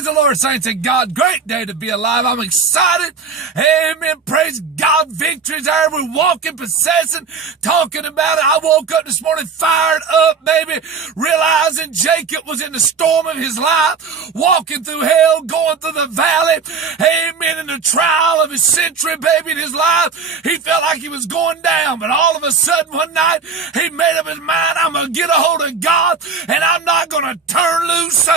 Praise the Lord, saints of God. Great day to be alive. I'm excited. Amen. Praise God. Victory's there. We're walking, possessing, talking about it. I woke up this morning fired up, baby, realizing Jacob was in the storm of his life, walking through hell, going through the valley. Amen. In the trial of his century, baby, in his life, he felt like he was going down. But all of a sudden, one night, he made up his mind, I'm going to get a hold of God, and I'm not going to turn loose.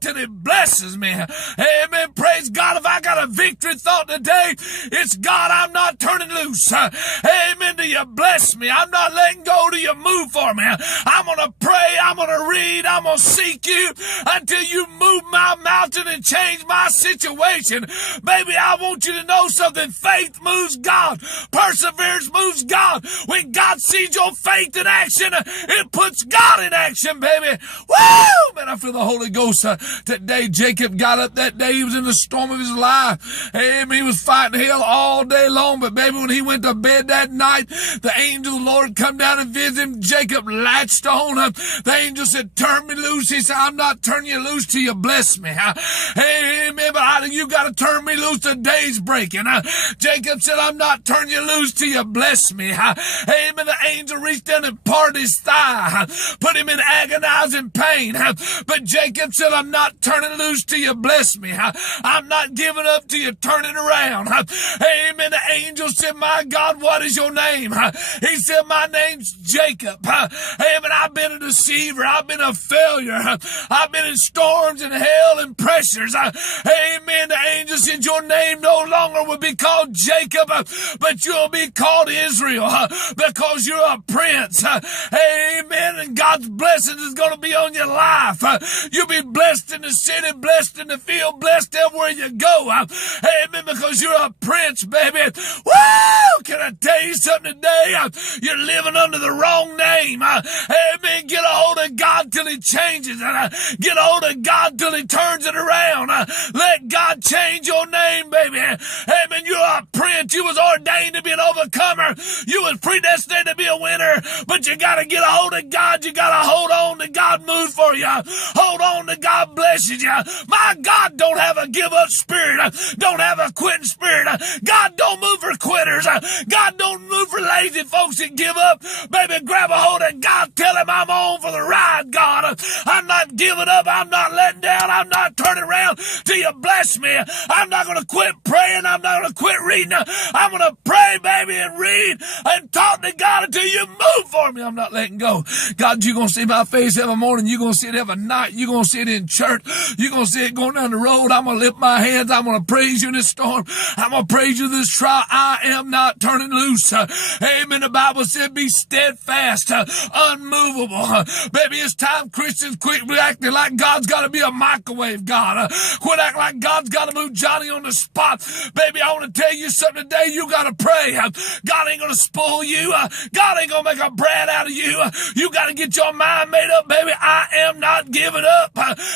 Till he blesses me. Amen. Praise God. If I got a victory thought today, it's God, I'm not turning loose. Amen. Do you bless me? I'm not letting go. Do you move for me? I'm going to pray. I'm going to read. I'm going to seek you until you move my mountain and change my situation. Baby, I want you to know something. Faith moves God. Perseverance moves God. When God sees your faith in action, it puts God in action, baby. Woo! Man, I feel the Holy Ghost. Today, Jacob got up that day. He was in the storm of his life. Amen. He was fighting hell all day long. But, baby, when he went to bed that night, the angel of the Lord come down and visit him. Jacob latched on him. The angel said, turn me loose. He said, I'm not turning you loose till you bless me. Amen. But you got to turn me loose. The day's breaking. Jacob said, I'm not turning you loose till you bless me. Amen. The angel reached down and parted his thigh, put him in agonizing pain. But Jacob said, I'm not turning loose till you bless me. I'm not giving up till you turn it around. Amen. The angel said, my God, what is your name? He said, my name's Jacob. Amen. I've been a deceiver. I've been a failure. I've been in storms and hell and pressures. Amen. The angel said, your name no longer will be called Jacob, but you'll be called Israel because you're a prince. Amen. And God's blessings is going to be on your life. You'll be blessed in the city, blessed in the field, blessed everywhere you go. Amen. Because you're a prince, baby. Woo! Can I tell you something today? You're living under the wrong name. Amen. Get a hold of God till he changes it. Get a hold of God till he turns it around. Let God change your name, baby. Amen. You're a prince. You was ordained to be an overcomer. You was predestined to be a winner. But you got to get a hold of God. You got to hold on to God move for you. Hold on to God blesses you. My God don't have a give up spirit. Don't have a quitting spirit. God don't move for quitters. God don't move for lazy folks that give up. Baby, grab a hold of God. Tell him I'm on for the ride, God. I'm not giving up. I'm not letting down. I'm not turning around till you bless me. I'm not going to quit praying. I'm not going to quit reading. I'm going to pray, baby, and read and talk to God until you move for me. I'm not letting go. God, you're going to see my face every morning. You're going to see it every night. You're going to see it in church. You're going to see it going down the road. I'm going to lift my hands. I'm going to praise you in this storm. I'm going to praise you this trial. I am not turning loose. Amen. The Bible said be steadfast, unmovable. Baby, it's time Christians quit acting like God's got to be a microwave, God. Quit acting like God's got to move Johnny on the spot. Baby, I want to tell you something today. You got to pray. God ain't going to spoil you. God ain't going to make a brat out of you. You got to get your mind made up, baby. I am not giving up.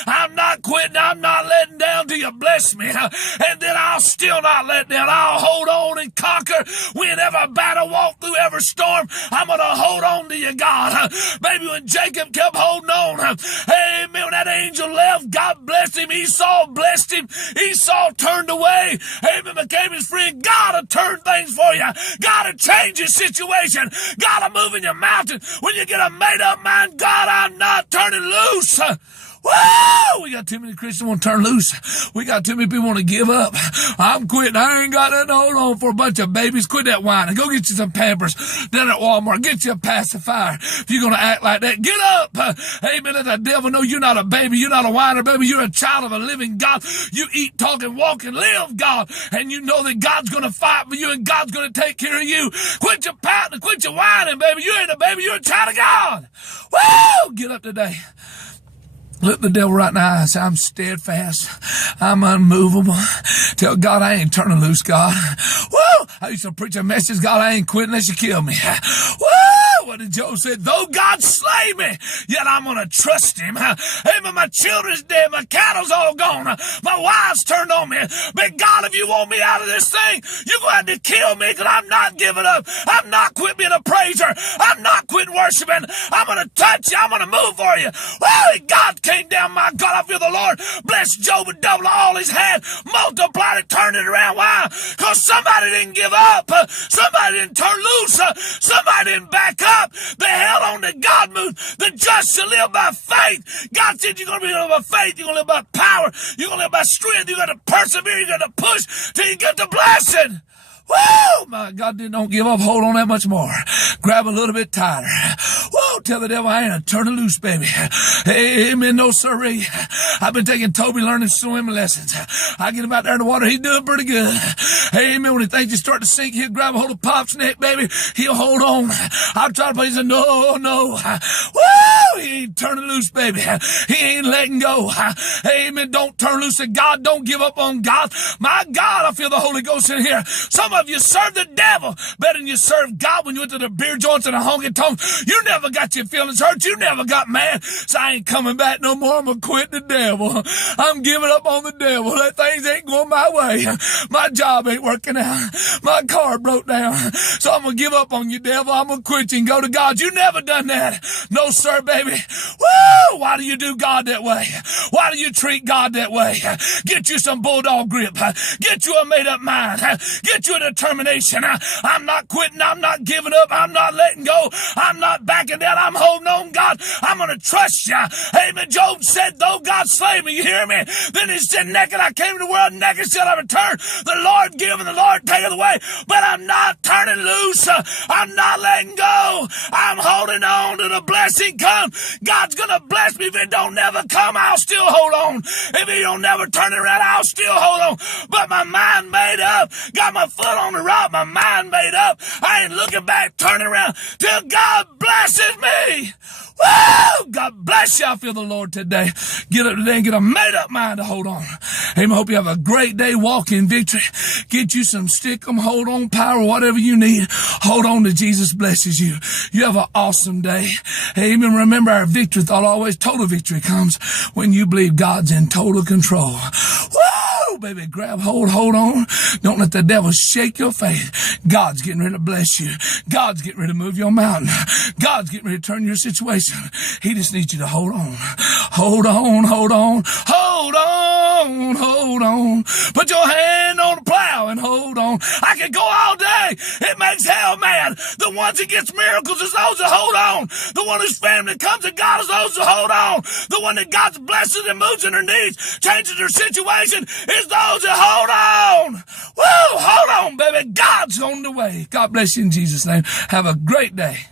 I'm not quitting. I'm not letting down till you bless me. And then I'll still not let down. I'll hold on and conquer. Win every battle, walk through every storm. I'm going to hold on to you, God. Baby, when Jacob kept holding on, amen, when that angel left, God blessed him. Esau blessed him. Esau turned away. Amen, became his friend. God will turn things for you. God will change your situation. God will move in your mountain. When you get a made-up mind, God, I'm not turning loose. Woo! We got too many Christians want to turn loose. We got too many people want to give up. I'm quitting. I ain't got nothing to hold on for a bunch of babies. Quit that whining. Go get you some Pampers down at Walmart. Get you a pacifier. If you're going to act like that, get up. Amen. Let the devil know you're not a baby. You're not a whiner, baby. You're a child of a living God. You eat, talk, and walk and live, God. And you know that God's going to fight for you and God's going to take care of you. Quit your pouting and quit your whining, baby. You ain't a baby. You're a child of God. Woo! Get up today. Look the devil right in the eye and say, I'm steadfast. I'm unmovable. Tell God I ain't turning loose, God. Woo! I used to preach a message, God, I ain't quitting unless you kill me. Woo! What did Job say? Though God slay me, yet I'm going to trust him. Amen. My children's dead. My cattle's all gone. My wife's turned on me. But God, if you want me out of this thing, you're going to have to kill me because I'm not giving up. I'm not quit being a praiser. I'm not quitting worshiping. I'm going to touch you. I'm going to move for you. Well, God came down. My God, I feel the Lord bless Job and double all he's had, multiplied it, turned it around. Why? Because somebody didn't give up. Somebody didn't turn loose. Somebody didn't back up. They held on to God moved. The just shall live by faith. God said you're going to be live by faith. You're going to live by power. You're going to live by strength. You're going to persevere. You're going to push till you get the blessing. Woo! My God, don't give up. Hold on that much more. Grab a little bit tighter. Woo! Tell the devil I ain't a turning loose, baby. Amen. No sirree. I've been taking Toby learning swimming lessons. I get him out there in the water. He's doing pretty good. Amen. When he thinks you start to sink, he'll grab a hold of Pop's neck, baby. He'll hold on. I'll try to play. He said, no. Woo! He ain't turning loose, baby. He ain't letting go. Amen. Don't turn loose at God. Don't give up on God. My God, I feel the Holy Ghost in here. Some of you serve the devil better than you serve God. When you went to the beer joints and the honky tonks, you never got your feelings hurt. You never got mad. So I ain't coming back no more. I'm going to quit the devil. I'm giving up on the devil. That things ain't going my way. My job ain't working out. My car broke down. So I'm going to give up on you, devil. I'm going to quit you and go to God. You never done that. No, sir, baby. Woo! Why do you do God that way? Why do you treat God that way? Get you some bulldog grip. Get you a made-up mind. Get you a determination. I'm not quitting. I'm not giving up. I'm not letting go. I'm not backing down. I'm holding on, God. I'm going to trust you. Amen. Job said, though God slay me, you hear me? Then he said, naked I came to the world, naked shall I return. The Lord give and the Lord taketh away. But I'm not turning loose. I'm not letting go. I'm holding on to the blessing come. God's going to bless me. If it don't never come, I'll still hold on. If he don't never turn it around, I'll still hold on. But my mind made up. Got my foot on the rock, my mind made up. I ain't looking back, turning around till God blesses me. Woo! God bless you. I feel the Lord today. Get up today and get a made-up mind to hold on. Amen. Hope you have a great day. Walk in victory. Get you some stick 'em, hold on, power, whatever you need. Hold on to Jesus blesses you. You have an awesome day. Amen. Remember, our victory thought always total victory comes when you believe God's in total control. Woo! Baby, grab hold on. Don't let the devil shake your faith. God's getting ready to bless you. God's getting ready to move your mountain. God's getting ready to turn your situation. He just needs you to hold on. Hold on, hold on, hold on, hold on. Put your hand on the plow and hold on. I can go all day. It makes hell mad. The ones that gets miracles is those that hold on. The one whose family comes to God is those that hold on. The one that God's blessing and moves in their needs, changes their situation, is those that hold on. Woo! Hold on, baby. God's on the way. God bless you in Jesus' name. Have a great day.